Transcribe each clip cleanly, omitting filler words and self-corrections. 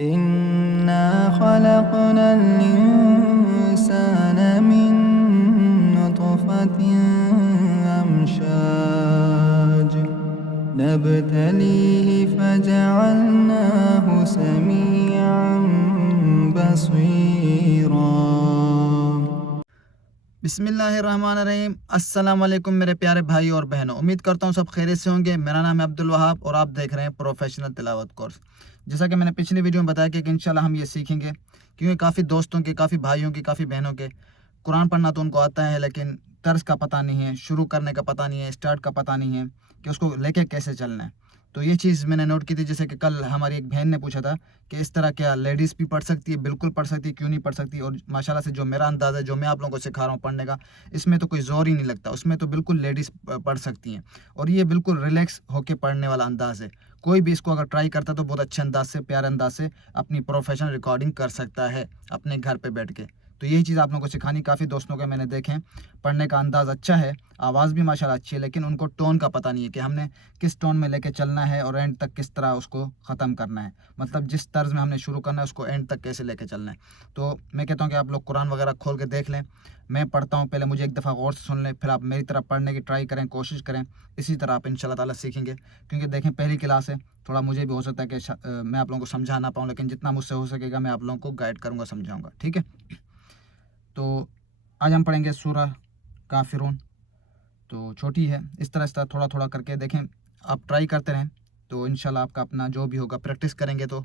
إنا خلقنا الإنسان من نطفة أمشاج نبتليه فجعلناه سميعا بصيرا۔ بسم اللہ الرحمن الرحیم۔ السلام علیکم میرے پیارے بھائی اور بہنوں، امید کرتا ہوں سب خیریت سے ہوں گے۔ میرا نام ہے عبدالوہاب اور آپ دیکھ رہے ہیں پروفیشنل تلاوت کورس۔ جیسا کہ میں نے پچھلی ویڈیو میں بتایا کہ انشاءاللہ ہم یہ سیکھیں گے، کیونکہ کافی دوستوں کے، کافی بھائیوں کے، کافی بہنوں کے قرآن پڑھنا تو ان کو آتا ہے، لیکن طرز کا پتہ نہیں ہے، شروع کرنے کا پتہ نہیں ہے، اسٹارٹ کا پتہ نہیں ہے کہ اس کو لے کے کیسے چلنا ہے۔ تو یہ چیز میں نے نوٹ کی تھی، جیسے کہ کل ہماری ایک بہن نے پوچھا تھا کہ اس طرح کیا لیڈیز بھی پڑھ سکتی ہے؟ بالکل پڑھ سکتی ہے، کیوں نہیں پڑھ سکتی؟ اور ماشاءاللہ سے جو میرا انداز ہے، جو میں آپ لوگوں کو سکھا رہا ہوں پڑھنے کا، اس میں تو کوئی زور ہی نہیں لگتا، اس میں تو بالکل لیڈیز پڑھ سکتی ہیں، اور یہ بالکل ریلیکس ہو کے پڑھنے والا انداز ہے۔ کوئی بھی اس کو اگر ٹرائی کرتا ہے تو بہت اچھے انداز سے، پیارے انداز سے اپنی پروفیشنل ریکارڈنگ کر سکتا ہے اپنے گھر پہ بیٹھ کے۔ تو یہی چیز آپ لوگوں کو سکھانی، کافی دوستوں کے میں نے دیکھے ہیں، پڑھنے کا انداز اچھا ہے، آواز بھی ماشاءاللہ اچھی ہے، لیکن ان کو ٹون کا پتہ نہیں ہے کہ ہم نے کس ٹون میں لے کے چلنا ہے اور اینڈ تک کس طرح اس کو ختم کرنا ہے، مطلب جس طرز میں ہم نے شروع کرنا ہے اس کو اینڈ تک کیسے لے کے چلنا ہے۔ تو میں کہتا ہوں کہ آپ لوگ قرآن وغیرہ کھول کے دیکھ لیں، میں پڑھتا ہوں، پہلے مجھے ایک دفعہ غور سے سن لیں، پھر آپ میری طرح پڑھنے کی ٹرائی کریں، کوشش کریں، اسی طرح آپ انشاءاللہ تعالیٰ سیکھیں گے۔ کیونکہ دیکھیں پہلی کلاس ہے، تھوڑا مجھے بھی ہو سکتا ہے کہ میں آپ لوگوں کو سمجھا نہ پاؤں، لیکن جتنا مجھ سے ہو سکے گا میں آپ لوگوں کو گائیڈ کروں گا، سمجھاؤں گا، ٹھیک ہے؟ تو آج ہم پڑھیں گے سورہ کافرون۔ تو چھوٹی ہے، اس طرح تھوڑا تھوڑا کر کے دیکھیں، آپ ٹرائی کرتے رہیں تو انشاءاللہ آپ کا اپنا جو بھی ہوگا، پریکٹس کریں گے تو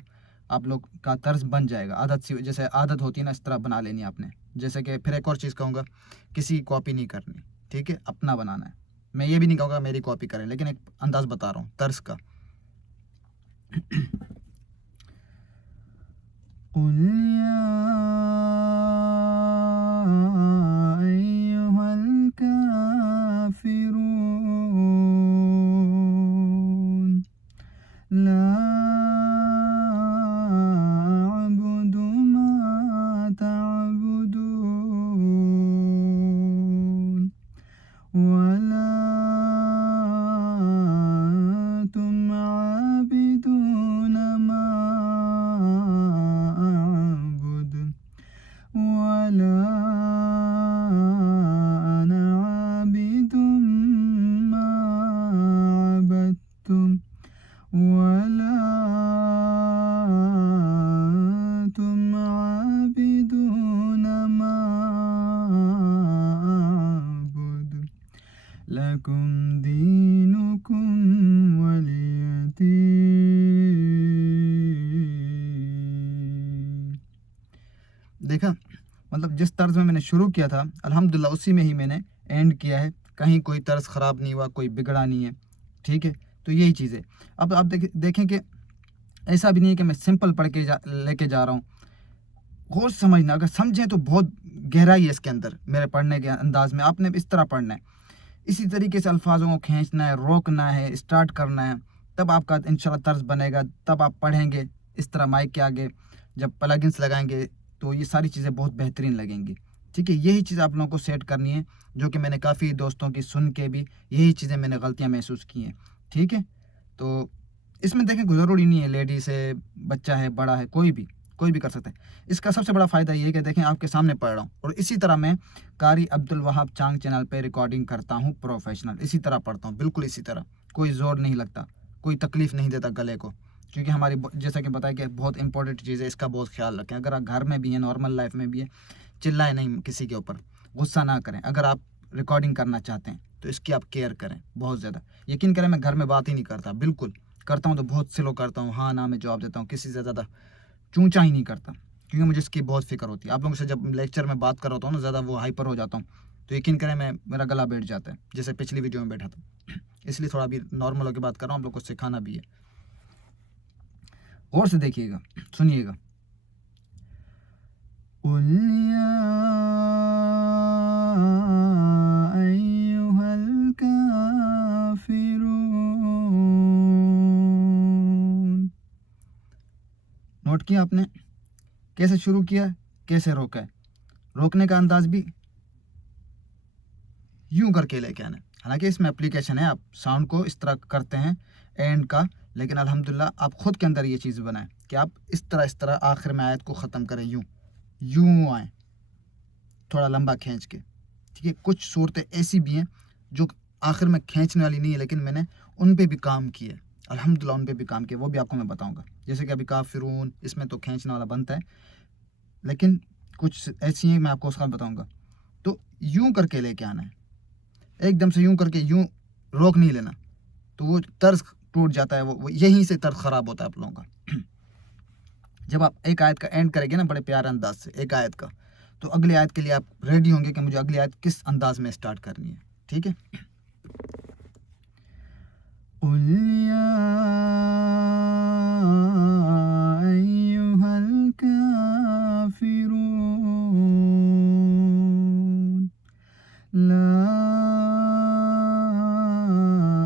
آپ لوگ کا طرز بن جائے گا، عادت سی، جیسے عادت ہوتی ہے نا، اس طرح بنا لینی آپ نے۔ جیسے کہ پھر ایک اور چیز کہوں گا، کسی کی کاپی نہیں کرنی، ٹھیک ہے؟ اپنا بنانا ہے۔ میں یہ بھی نہیں کہوں گا میری کاپی کریں، لیکن ایک انداز بتا رہا ہوں طرز کا۔ قُلْ يَا أَيُّهَا الْكَافِرُونَ لَا أَعْبُدُ مَا تَعْبُدُونَ وَلَا أَنْتُمْ عَابِدُونَ مَا أَعْبُدُ وَلَا أَنَا عَابِدٌ مَا عَبَدتُّمْ وَلَا أَنْتُمْ عَابِدُونَ مَا أَعْبُدُ لَكُمْ دِينُكُمْ وَلِيَ دِينِ۔ دیکھا، مطلب جس طرز میں نے شروع کیا تھا الحمدللہ اسی میں ہی میں نے اینڈ کیا ہے، کہیں کوئی طرز خراب نہیں ہوا، کوئی بگڑا نہیں ہے، ٹھیک ہے؟ تو یہی چیز ہے۔ اب آپ دیکھیں کہ ایسا بھی نہیں ہے کہ میں سمپل پڑھ کے لے کے جا رہا ہوں، غور سے سمجھنا، اگر سمجھیں تو بہت گہرائی ہے اس کے اندر، میرے پڑھنے کے انداز میں آپ نے اس طرح پڑھنا ہے، اسی طریقے سے الفاظوں کو کھینچنا ہے، روکنا ہے، اسٹارٹ کرنا ہے، تب آپ کا انشاءاللہ طرز بنے گا، تب آپ پڑھیں گے اس طرح مائک کے آگے، جب پلگنس لگائیں گے تو یہ ساری چیزیں بہت بہترین لگیں گی، ٹھیک ہے؟ یہی چیز آپ لوگوں کو سیٹ کرنی ہے، جو کہ میں نے کافی دوستوں کی سن کے بھی یہی چیزیں میں نے غلطیاں محسوس کی ہیں، ٹھیک ہے؟ تو اس میں دیکھیں کوئی ضروری نہیں ہے لیڈیز ہے، بچہ ہے، بڑا ہے، کوئی بھی کر سکتا ہے۔ اس کا سب سے بڑا فائدہ یہ ہے کہ دیکھیں آپ کے سامنے پڑھ رہا ہوں، اور اسی طرح میں قاری عبدالوہاب چانگ چینل پہ ریکارڈنگ کرتا ہوں پروفیشنل، اسی طرح پڑھتا ہوں، بالکل اسی طرح، کوئی زور نہیں لگتا، کوئی تکلیف نہیں دیتا گلے کو، کیونکہ ہماری جیسا کہ بتایا کہ بہت امپورٹنٹ چیز ہے، اس کا بہت خیال رکھیں۔ اگر آپ گھر میں بھی ہیں، نارمل لائف میں بھی ہے، چلائیں نہیں کسی کے اوپر، غصہ نہ کریں۔ اگر آپ ریکارڈنگ کرنا چاہتے ہیں تو اس کی آپ کیئر کریں بہت زیادہ۔ یقین کریں میں گھر میں بات ہی نہیں کرتا، بالکل کرتا ہوں تو بہت سلو کرتا ہوں، ہاں نا میں جواب دیتا ہوں، کسی سے زیادہ چونچا ہی نہیں کرتا، کیونکہ مجھے اس کی بہت فکر ہوتی ہے۔ آپ لوگوں سے جب لیکچر میں بات کر رہا ہوتا ہوں نا، زیادہ وہ ہائپر ہو جاتا ہوں، تو یقین کریں میرا گلا بیٹھ جاتا ہے، جیسے پچھلی ویڈیو میں بیٹھا تھا، اس لیے تھوڑا بھی نارمل ہو کے بات کر رہا ہوں، آپ لوگ کو سکھانا بھی ہے۔ غور سے دیکھیے گا، سنیے گا۔ قُلْ يَا أَيُّهَا الْكَافِرُونَ۔ نوٹ کیا آپ نے کیسے شروع کیا، کیسے روکا ہے؟ روکنے کا انداز بھی یوں کر کے لے کے آنا ہے، حالانکہ اس میں اپلیکیشن ہے، آپ ساؤنڈ کو اس طرح کرتے ہیں اینڈ کا، لیکن الحمدللہ آپ خود کے اندر یہ چیز بنائیں، کہ آپ اس طرح آخر میں آیت کو ختم کریں، یوں آئیں تھوڑا لمبا کھینچ کے، ٹھیک ہے. کچھ صورتیں ایسی بھی ہیں جو آخر میں کھینچنے والی نہیں ہے، لیکن میں نے ان پہ بھی کام کیا ہے الحمدللہ، ان پہ بھی کام کیا، وہ بھی آپ کو میں بتاؤں گا. جیسے کہ ابھی کافرون، اس میں تو کھینچنے والا بنتا ہے، لیکن کچھ ایسی ہیں میں آپ کو اس کا بتاؤں گا. تو یوں کر کے لے کے آنا ہے، ایک دم سے یوں کر کے یوں روک نہیں لینا، تو وہ طرز ٹوٹ جاتا ہے، وہ یہیں سے طرز خراب ہوتا ہے آپ لوگوں کا. جب آپ ایک آیت کا اینڈ کریں گے نا بڑے پیارے انداز سے ایک آیت کا، تو اگلی آیت کے لیے آپ ریڈی ہوں گے کہ مجھے اگلی آیت کس انداز میں اسٹارٹ کرنی ہے. ٹھیک ہے. قل يا أيها الكافرون لا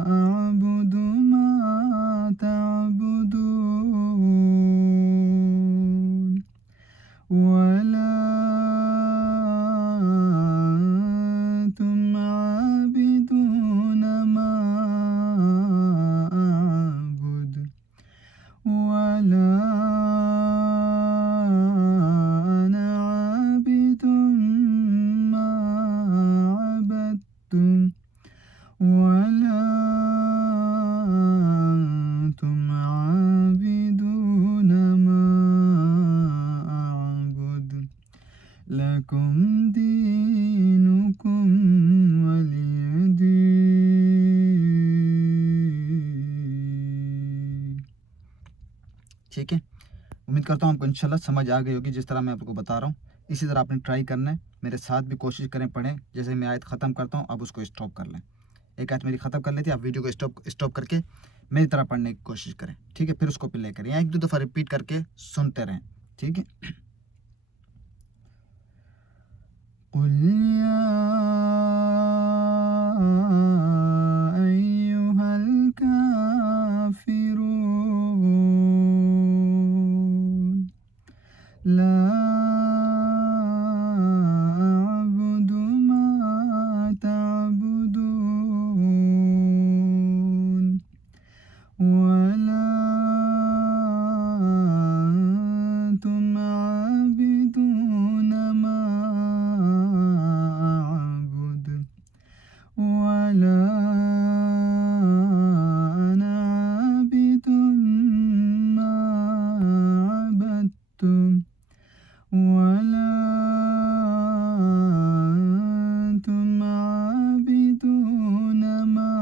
أعبد ما تعبدون ولا أنتم عابدون ما أعبد ولا أنا عابد ما عبدتم ولا أنتم عابدون ما أعبد لكم دينكم ولي دين. ٹھیک ہے. امید کرتا ہوں آپ کو انشاءاللہ سمجھ آ گئی ہوگی جس طرح میں آپ کو بتا رہا ہوں. اسی طرح آپ نے ٹرائی کرنا ہے، میرے ساتھ بھی کوشش کریں، پڑھیں. جیسے میں آیت ختم کرتا ہوں آپ اس کو اسٹاپ کر لیں. ایک آیت میری ختم کر لیتی ہے، آپ ویڈیو کو اسٹاپ کر کے میری طرح پڑھنے کی کوشش کریں. ٹھیک ہے. پھر اس کو پلے کریں یا ایک دو دفعہ ریپیٹ کر کے سنتے رہیں. ٹھیک ہے. قل يا أيها الكافرون لا أعبد ما تعبدون ولا أنتم عابدون ما أعبد ولا أنا عابد ما عبدتم ولا أنتم عابدون ما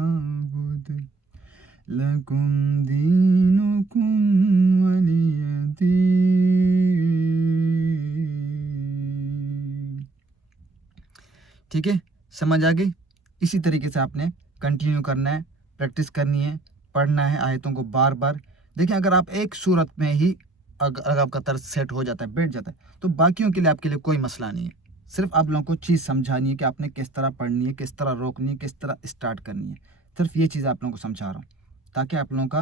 أعبد لكم دينكم ولي دين. ٹھیک ہے. سمجھ آ گئی. اسی طریقے سے آپ نے کنٹینیو کرنا ہے، پریکٹس کرنی ہے، پڑھنا ہے آیتوں کو بار بار. دیکھیں اگر آپ ایک صورت میں ہی اگر آپ کا طرز سیٹ ہو جاتا ہے، بیٹھ جاتا ہے، تو باقیوں کے لیے آپ کے لیے کوئی مسئلہ نہیں ہے. صرف آپ لوگوں کو چیز سمجھانی ہے کہ آپ نے کس طرح پڑھنی ہے، کس طرح روکنی ہے، کس طرح اسٹارٹ کرنی ہے. صرف یہ چیز آپ لوگوں کو سمجھا رہا ہوں تاکہ آپ لوگوں کا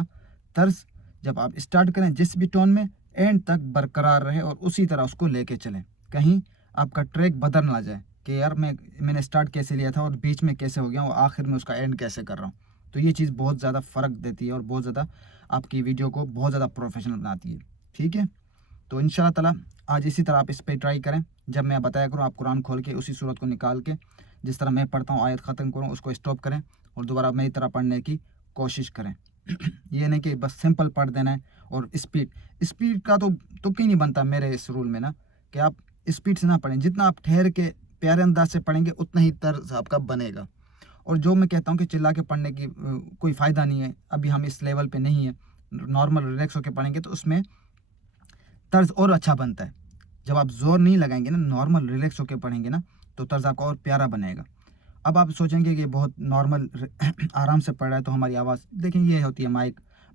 طرز جب آپ اسٹارٹ کریں جس بھی ٹون میں، اینڈ تک برقرار رہے اور اسی طرح اس کو لے کے چلیں. کہیں آپ کا ٹریک بدل نہ جائے کہ یار میں نے اسٹارٹ کیسے لیا تھا اور بیچ میں کیسے ہو گیا اور آخر میں اس کا اینڈ کیسے کر رہا ہوں. تو یہ چیز بہت زیادہ فرق دیتی ہے اور بہت زیادہ آپ کی ویڈیو کو بہت زیادہ پروفیشنل بناتی ہے. ٹھیک ہے. تو انشاءاللہ تعالیٰ آج اسی طرح آپ اس پہ ٹرائی کریں. جب میں بتایا کروں آپ قرآن کھول کے اسی صورت کو نکال کے جس طرح میں پڑھتا ہوں آیت ختم کروں، اس کو اسٹاپ کریں اور دوبارہ میری طرح پڑھنے کی کوشش کریں. یہ نہیں کہ بس سمپل پڑھ دینا ہے. اور اسپیڈ کا تو تک ہی نہیں بنتا میرے اس رول میں نا، کہ آپ اسپیڈ سے نہ پڑھیں. جتنا آپ ٹھہر کے پیارے انداز سے پڑھیں گے اتنا ہی طرز آپ کا بنے گا. اور جو میں کہتا ہوں کہ چلا کے پڑھنے کی کوئی فائدہ نہیں ہے، ابھی ہم اس لیول پہ نہیں ہیں. نارمل ریلیکس ہو کے پڑھیں گے تو اس میں طرز اور اچھا بنتا ہے. جب آپ زور نہیں لگائیں گے نا، نارمل ریلیکس ہو کے پڑھیں گے نا، تو طرز آپ کا اور پیارا بنے گا. اب آپ سوچیں گے کہ بہت نارمل آرام سے پڑھ رہا ہے تو ہماری آواز دیکھیں یہ ہوتی ہے،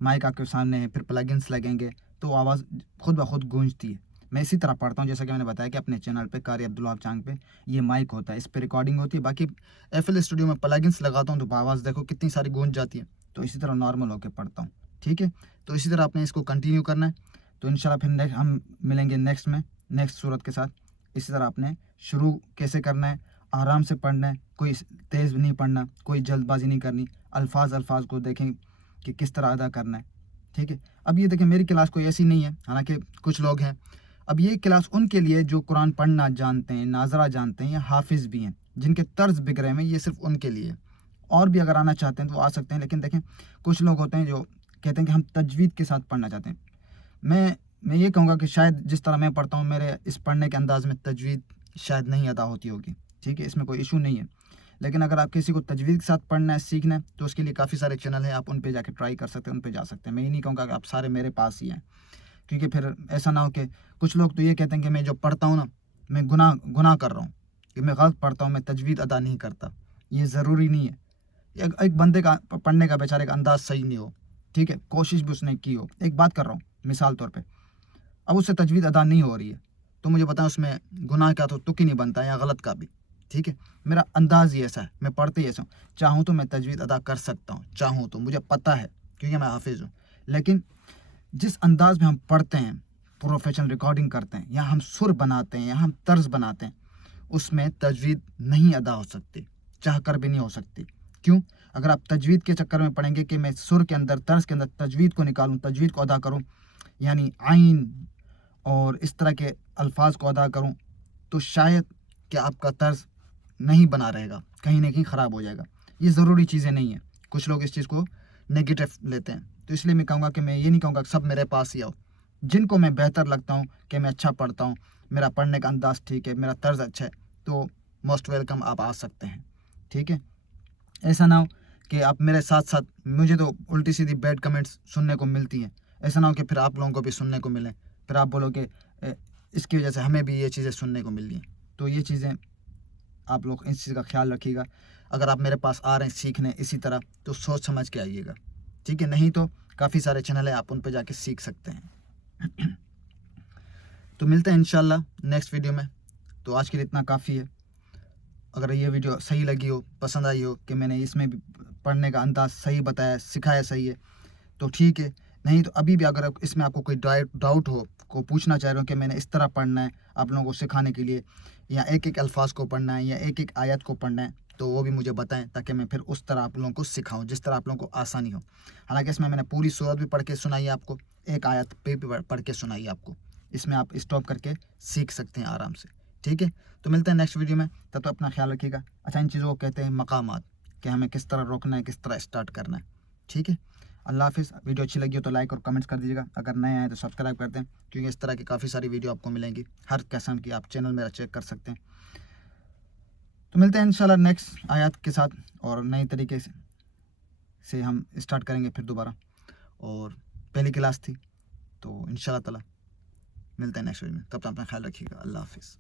مائک آپ کے سامنے ہے، پھر پلگنس لگیں گے تو آواز خود بخود گونجتی ہے. میں اسی طرح پڑھتا ہوں جیسا کہ میں نے بتایا کہ اپنے چینل پہ قاری عبدالوہاب چانگ پہ یہ مائک ہوتا ہے، اس پہ ریکارڈنگ ہوتی ہے. باقی FL اسٹوڈیو میں پلگنس لگاتا ہوں تو آواز دیکھو کتنی ساری گونج جاتی ہے. تو اسی طرح نارمل ہو کے پڑھتا ہوں. ٹھیک ہے. تو اسی طرح آپ نے اس کو کنٹینیو کرنا ہے. تو انشاءاللہ پھر ہم ملیں گے نیکسٹ صورت کے ساتھ. اسی طرح آپ نے شروع کیسے کرنا ہے، آرام سے پڑھنا ہے، کوئی تیز نہیں پڑھنا، کوئی جلد بازی نہیں کرنی. الفاظ کو دیکھیں کہ کس طرح ادا کرنا ہے. ٹھیک ہے. اب یہ دیکھیں میری کلاس کوئی ایسی نہیں ہے، حالانکہ کچھ لوگ ہیں. اب یہ کلاس ان کے لیے جو قرآن پڑھنا جانتے ہیں، ناظرہ جانتے ہیں یا حافظ بھی ہیں، جن کے طرز بگڑے ہیں، یہ صرف ان کے لیے. اور بھی اگر آنا چاہتے ہیں تو آ سکتے ہیں، لیکن دیکھیں کچھ لوگ ہوتے ہیں جو کہتے ہیں کہ ہم تجوید کے ساتھ پڑھنا چاہتے ہیں. میں یہ کہوں گا کہ شاید جس طرح میں پڑھتا ہوں میرے اس پڑھنے کے انداز میں تجوید شاید نہیں ادا ہوتی ہوگی. ٹھیک ہے، اس میں کوئی ایشو نہیں ہے. لیکن اگر آپ کسی کو تجوید کے ساتھ پڑھنا ہے، سیکھنا ہے، تو اس کے لیے کافی سارے چینل ہیں، آپ ان پہ جا کے ٹرائی کر سکتے ہیں، ان پہ جا سکتے ہیں. میں یہ نہیں کہوں گا کہ آپ سارے میرے پاس ہی ہیں، کیونکہ پھر ایسا نہ ہو کہ کچھ لوگ تو یہ کہتے ہیں کہ میں جو پڑھتا ہوں نا، میں گناہ کر رہا ہوں، کہ میں غلط پڑھتا ہوں، میں تجوید ادا نہیں کرتا. یہ ضروری نہیں ہے. ایک بندے کا پڑھنے کا بیچارے کا انداز صحیح نہیں ہو، ٹھیک ہے، کوشش بھی اس نے کی ہو. ایک بات کر رہا ہوں مثال طور پہ، اب اس سے تجوید ادا نہیں ہو رہی ہے، تو مجھے بتائیں اس میں گناہ کا تو تک ہی نہیں بنتا یا غلط کا بھی. ٹھیک ہے، میرا انداز ہی ایسا ہے، میں پڑھتے ہی ایسا ہوں. چاہوں تو میں تجوید ادا کر سکتا ہوں، چاہوں تو، مجھے پتہ ہے کیونکہ میں حافظ ہوں. لیکن جس انداز میں ہم پڑھتے ہیں، پروفیشنل ریکارڈنگ کرتے ہیں، یا ہم سر بناتے ہیں، یا ہم طرز بناتے ہیں، اس میں تجوید نہیں ادا ہو سکتی، چاہ کر بھی نہیں ہو سکتی. کیوں؟ اگر آپ تجوید کے چکر میں پڑھیں گے کہ میں سر کے اندر، طرز کے اندر تجوید کو نکالوں، تجوید کو ادا کروں، یعنی عین اور اس طرح کے الفاظ کو ادا کروں، تو شاید کہ آپ کا طرز نہیں بنا رہے گا، کہیں نہ کہیں خراب ہو جائے گا. یہ ضروری چیزیں نہیں ہیں. کچھ لوگ اس چیز کو نگیٹو لیتے ہیں، تو اس لیے میں کہوں گا کہ میں یہ نہیں کہوں گا کہ سب میرے پاس ہی آؤ. جن کو میں بہتر لگتا ہوں کہ میں اچھا پڑھتا ہوں، میرا پڑھنے کا انداز ٹھیک ہے، میرا طرز اچھا ہے، تو موسٹ ویلکم، آپ آ سکتے ہیں. ٹھیک ہے، ایسا نہ ہو کہ آپ میرے ساتھ ساتھ، مجھے تو الٹی سیدھی بیڈ کمنٹس سننے کو ملتی ہیں. ایسا نہ ہو کہ پھر آپ لوگوں کو بھی سننے کو ملیں، پھر آپ بولو کہ اس کی وجہ سے ہمیں بھی یہ چیزیں سننے کو مل رہی ہیں. تو یہ چیزیں آپ لوگ اس چیز کا خیال رکھیے گا. اگر آپ میرے پاس آ رہے ہیں سیکھنے اسی طرح، تو سوچ سمجھ کے آئیے گا. ٹھیک ہے، نہیں تو کافی سارے چینل ہیں، آپ ان پہ جا کے سیکھ سکتے ہیں. تو ملتے ہیں انشاءاللہ نیکسٹ ویڈیو میں. تو آج کے لیے اتنا کافی ہے. اگر یہ ویڈیو صحیح لگی ہو، پسند آئی ہو، کہ میں نے اس میں بھی پڑھنے کا انداز صحیح بتایا، سکھایا صحیح ہے، تو ٹھیک ہے. نہیں تو ابھی بھی اگر اس میں آپ کو کوئی ڈاؤٹ ہو، کو پوچھنا چاہ رہے ہو کہ میں نے اس طرح پڑھنا ہے آپ لوگوں کو سکھانے کے لیے، یا ایک ایک الفاظ کو پڑھنا ہے، یا ایک ایک آیت کو پڑھنا ہے، تو وہ بھی مجھے بتائیں، تاکہ میں پھر اس طرح آپ لوگوں کو سکھاؤں جس طرح آپ لوگوں کو آسانی ہو. حالانکہ اس میں نے پوری سورت بھی پڑھ کے سنائی ہے آپ کو، ایک آیت پہ بھی پڑھ کے سنائی ہے آپ کو. اس میں آپ اسٹاپ کر کے سیکھ سکتے ہیں آرام سے. ٹھیک ہے، تو ملتے ہیں نیکسٹ ویڈیو میں. تب تو اپنا خیال رکھیے گا. اچھا، ان چیزوں کو کہتے ہیں مقامات، کہ ہمیں کس طرح روکنا ہے، کس طرح اسٹارٹ کرنا ہے. ٹھیک ہے، اللہ حافظ. ویڈیو اچھی لگی ہو تو لائک اور کمنٹس کر دیجیے گا. اگر نئے آئے تو سبسکرائب کر دیں، کیونکہ اس طرح کی کافی ساری ویڈیو آپ کو ملیں گی، ہر قسم کی. آپ چینل میرا چیک کر سکتے ہیں. تو ملتے ہیں انشاءاللہ نیکسٹ آیات کے ساتھ، اور نئے طریقے سے ہم اسٹارٹ کریں گے پھر دوبارہ. اور پہلی کلاس تھی، تو انشاءاللہ تعالی ملتے ہیں نیکسٹ ویڈیو میں. تب تک اپنا خیال رکھیے گا. اللہ حافظ.